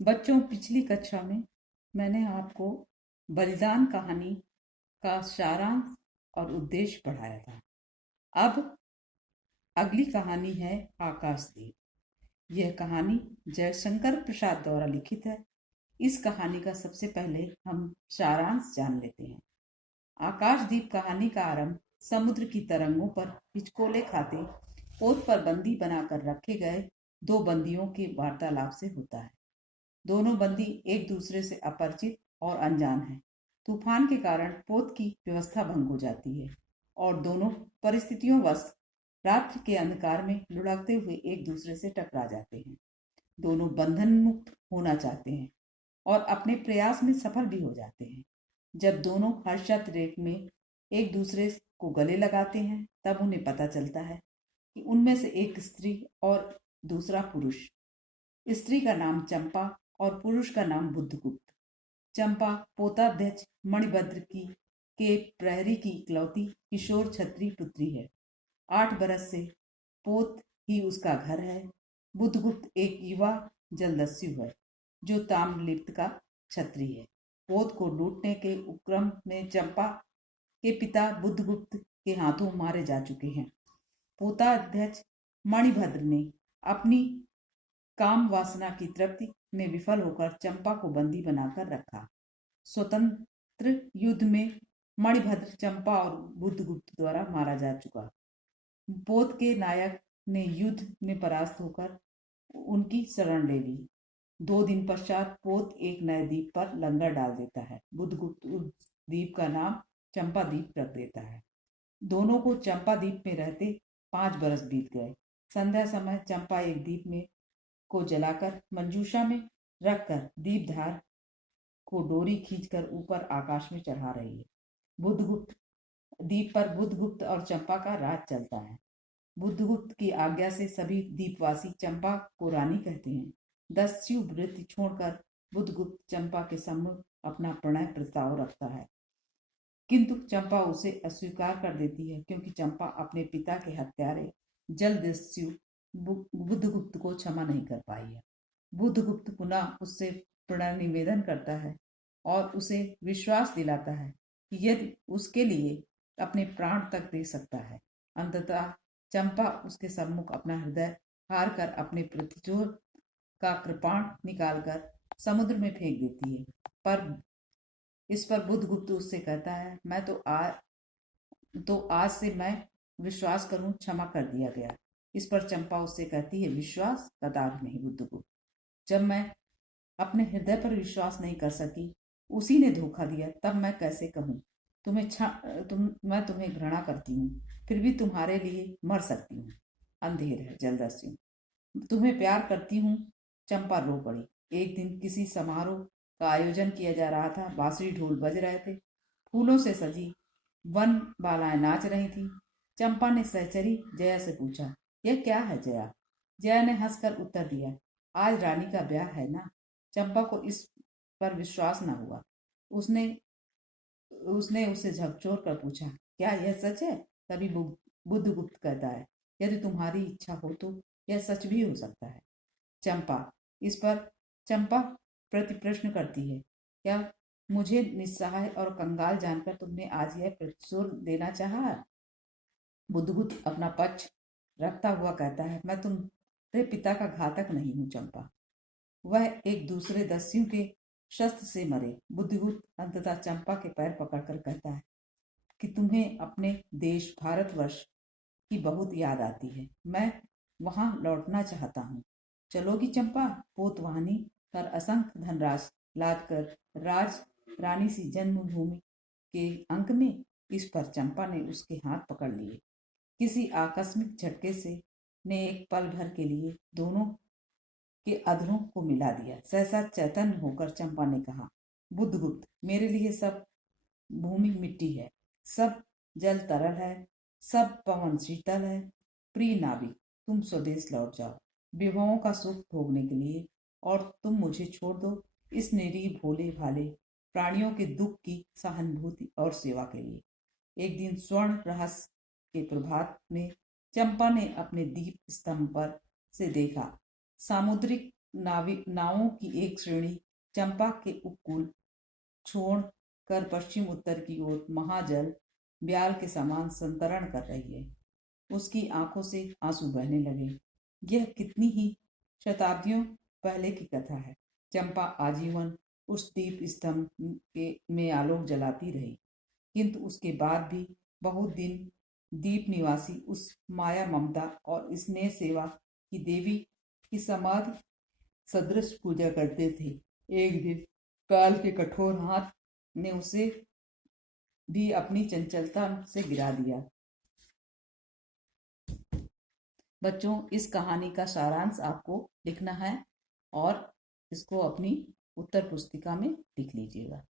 बच्चों, पिछली कक्षा में मैंने आपको बलिदान कहानी का सारांश और उद्देश्य पढ़ाया था। अब अगली कहानी है आकाशदीप। यह कहानी जयशंकर प्रसाद द्वारा लिखित है। इस कहानी का सबसे पहले हम सारांश जान लेते हैं। आकाशदीप कहानी का आरंभ समुद्र की तरंगों पर हिचकोले खाते पोत पर बंदी बनाकर रखे गए दो बंदियों के वार्तालाप से होता है। दोनों बंदी एक दूसरे से अपरिचित और अनजान हैं। तूफान के कारण पोत की व्यवस्था भंग हो जाती है और दोनों परिस्थितियों वश रात्रि के अंधकार में लुढ़कते हुए एक दूसरे से टकरा जाते हैं। दोनों बंधन मुक्त होना चाहते हैं और अपने प्रयास में सफल भी हो जाते हैं। जब दोनों हर्षातिरेक में एक दूसरे को गले लगाते हैं तब उन्हें पता चलता है कि उनमें से एक स्त्री और दूसरा पुरुष। स्त्री का नाम चंपा और पुरुष का नाम बुद्धगुप्त। चंपा पोताध्यक्ष मणिभद्र की के प्रहरी की इकलौती किशोर क्षत्रिय पुत्री है। 8 बरस से पोत ही उसका घर है। बुद्धगुप्त एक युवा जलदस्यु है जो ताम्रलिप्त का क्षत्रिय है। पोत को लूटने के उपक्रम में चंपा के पिता बुद्धगुप्त के हाथों मारे जा चुके हैं। पोताध्यक्ष मणिभद्र ने अपनी काम वासना की तृप्ति में विफल होकर चंपा को बंदी बनाकर रखा। स्वतंत्र युद्ध में मणिभद्र चंपा और बुद्धगुप्त द्वारा मारा जा चुका। पोत के नायक ने युद्ध में परास्त होकर उनकी शरण ले ली। 2 दिन पश्चात पोत एक नए द्वीप पर लंगर डाल देता है। बुद्धगुप्त उस द्वीप का नाम चंपा द्वीप रख देता है। दोनों को चंपा द्वीप में रहते 5 बरस बीत गए। संध्या समय चंपा एक द्वीप में को जलाकर मंजूषा में रखकर दीपधार को डोरी खींचकर ऊपर आकाश में चढ़ा रही है। बुद्धगुप्त द्वीप पर बुद्धगुप्त और चंपा का राज चलता है। बुद्धगुप्त की आज्ञा से सभी द्वीपवासी चंपा को रानी कहते हैं। दस्यु वृत्ति छोड़कर बुद्धगुप्त चंपा के सम्मुख अपना प्रणय प्रस्ताव रखता है, किंतु चंपा उसे अस्वीकार कर देती है क्योंकि चंपा अपने पिता के हत्यारे जलदस्यु बुद्धगुप्त को क्षमा नहीं कर पाई है। बुद्धगुप्त पुनः उससे प्रणय निवेदन करता है और उसे विश्वास दिलाता है कि यदि उसके लिए अपने प्राण तक दे सकता है। अंततः चंपा उसके सम्मुख अपना हृदय हार कर अपने प्रतिजोर का कृपाण निकालकर समुद्र में फेंक देती है। पर इस पर बुद्धगुप्त उससे कहता है, मैं तो आज से मैं विश्वास करूं क्षमा कर दिया गया। इस पर चंपा उससे कहती है, विश्वास कदापि नहीं बुद्धगुप्त। जब मैं अपने हृदय पर विश्वास नहीं कर सकी, उसी ने धोखा दिया, तब मैं कैसे कहूँ मैं तुम्हें घृणा करती हूँ, फिर भी तुम्हारे लिए मर सकती हूँ। अंधेर है जलदस्यु, तुम्हें प्यार करती हूँ। चंपा रो पड़ी। एक दिन किसी समारोह का आयोजन किया जा रहा था। बांसुरी ढोल बज रहे थे। फूलों से सजी वन बालाएं नाच रही थी। चंपा ने सहचरी जया से पूछा, यह क्या है जया? जया ने हंसकर उत्तर दिया, आज रानी का ब्याह है ना। चंपा को इस पर विश्वास न हुआ। उसने उसने उसे झकझोर कर पूछा, क्या यह सच है? तभी बुद्धगुप्त कहता है, यदि तुम्हारी इच्छा हो तो यह सच भी हो सकता है। चंपा इस पर चंपा प्रति प्रश्न करती है, क्या मुझे निस्सहाय और कंगाल जानकर तुमने आज यह प्रतिशोध देना चाहा? बुद्धगुप्त अपना पक्ष रखता हुआ कहता है, मैं तुम्हारे पिता का घातक नहीं हूं चंपा। वह एक दूसरे दस्यु के शस्त्र से मरे। बुद्धगुप्त अंततः चंपा के पैर पकड़कर कहता है कि तुम्हें अपने देश भारतवर्ष की बहुत याद आती है। मैं वहां लौटना चाहता हूँ। चलोगी चंपा? पोतवाहिनी पर असंख्य धनराशि लाद कर राज रानी सी जन्मभूमि के अंक में। इस पर चंपा ने उसके हाथ पकड़ लिए। किसी आकस्मिक झटके से ने एक पल भर के लिए दोनों के अधरों को मिला दिया। सहसा चैतन्य होकर चंपा ने कहा, बुद्धगुप्त, मेरे लिए सब भूमि मिट्टी है, सब जल तरल है, सब पवन शीतल है। प्रिय नाविक, तुम स्वदेश लौट जाओ विभवों का सुख भोगने के लिए, और तुम मुझे छोड़ दो इस निरीह भोले भाले प्राणियों के दुख की सहानुभूति और सेवा के लिए। एक दिन स्वर्ण रहस्य के प्रभात में चंपा ने अपने दीप स्तंभ पर से देखा। सामुद्रिक नावों की एक श्रेणी चंपा के उपकूल छोड़ कर पश्चिम उत्तर की ओर महाजल ब्याल के समान संतरण कर रही है। उसकी आंखों से आंसू बहने लगे। यह कितनी ही शताब्दियों पहले की कथा है। चंपा आजीवन उस दीप स्तंभ में आलोक जलाती रही, किंतु उसके बाद भी बहुत दिन दीप निवासी उस माया ममता और स्नेह सेवा की देवी की समाधि सदृश पूजा करते थे। एक दिन काल के कठोर हाथ ने उसे भी अपनी चंचलता से गिरा दिया। बच्चों, इस कहानी का सारांश आपको लिखना है और इसको अपनी उत्तर पुस्तिका में लिख लीजिएगा।